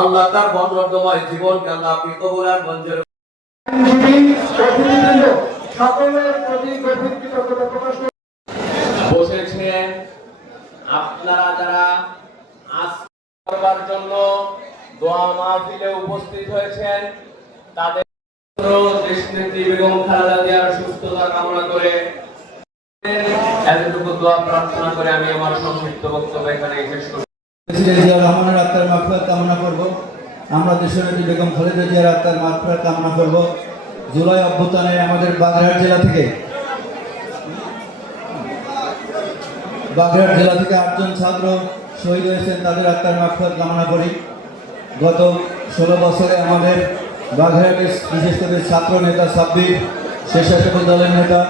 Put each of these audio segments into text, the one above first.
আল্লাহ তার বন্ধুত্বময় জীবনকে আল্লাহ আপনি কবুল আর মঞ্জুর সকলের প্রতি গভীর কৃতজ্ঞতা প্রকাশ বসেছেন। আপনারা যারা আজ করবার জন্য দোয়া মাহফিলে উপস্থিত হয়েছেন তাদের দেশনেত্রী বেগম খালেদা জিয়ার সুস্থতা কামনা করে এতটুকু দোয়া প্রার্থনা করে আমি আমার সংক্ষিপ্ত বক্তব্য এখানে শেষ করব। প্রেসিডেন্ট জিয়া রহমানের আত্মার মাগফিরাত কামনা করব। আমরা দেশনেত্রী বেগম খালেদা জিয়ার আত্মার মাগফিরাত কামনা করব। জুলাই অভ্যুত্থানে আমাদের বাগেরহাট জেলা থেকে 8জন ছাত্র শহীদ হয়েছেন, তাদের আত্মার মাগফিরাত কামনা করি। গত 16 বছরে আমাদের বাগেরহাটের বিশেষ করে ছাত্র নেতা সাব্বির, স্বেচ্ছাসেবক দলের নেতা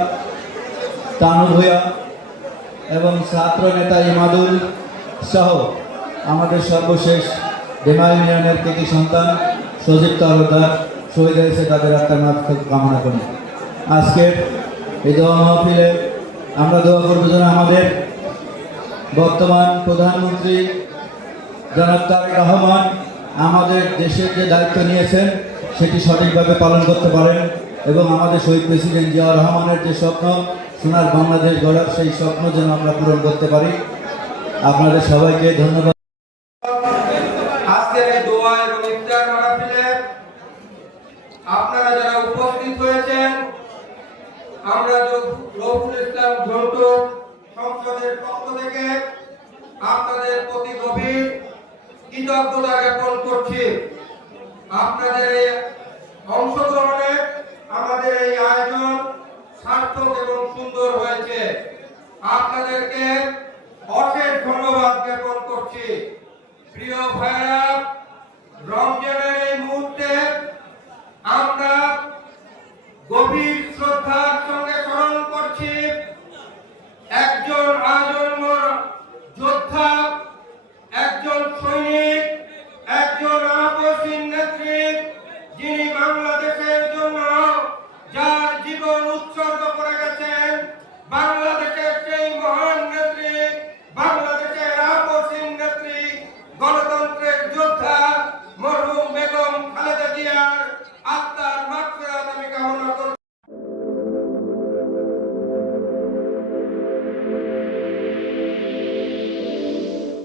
তানুর ভূঁইয়া এবং ছাত্র নেতা ইমাদুল সহ আমাদের সর্বশেষ ডেমা ইউনিয়নের কৃতি সন্তান সজীব তালুকদার শহীদ হয়েছে, তাদের আত্মার মাগফিরাত কামনা করি। আজকের এই দোয়া মাহফিলে আমরা দোয়া করব যেন আমাদের বর্তমান প্রধানমন্ত্রী জনাব তারেক রহমান আমাদের দেশের যে দায়িত্ব নিয়েছেন সেটি সঠিকভাবে পালন করতে পারেন এবং আমাদের শহীদ প্রেসিডেন্ট জিয়া রহমানের যে স্বপ্ন সোনার বাংলাদেশ গড়ার সেই স্বপ্ন যেন আমরা পূরণ করতে পারি। আপনাদের সবাইকে ধন্যবাদ। আজকের এই দোয়া এবং ইফতার মাহফিলে আপনারা যারা উপস্থিত হয়েছেন, আমরা রফুল ইসলাম ঝন্টু সংসদের পক্ষ থেকে আপনাদের প্রতি গভীর কৃতজ্ঞতা জ্ঞাপন করছি। আপনাদের এই অংশগ্রহণে আমাদের এই আয়োজন সার্থক এবং সুন্দর হয়েছে। আপনাদেরকে অশেষ ধন্যবাদ জ্ঞাপন করছি। প্রিয় ভাইরা, রমজানের এই মুহূর্তে আমরা গভীর শ্রদ্ধার সঙ্গে স্মরণ করছি একজন আজন্ম যোদ্ধা, একজন সৈনিক, একজন আপসীন নেত্রী, যিনি বাংলাদেশের জন্য যার জীবন উৎসর্গ করে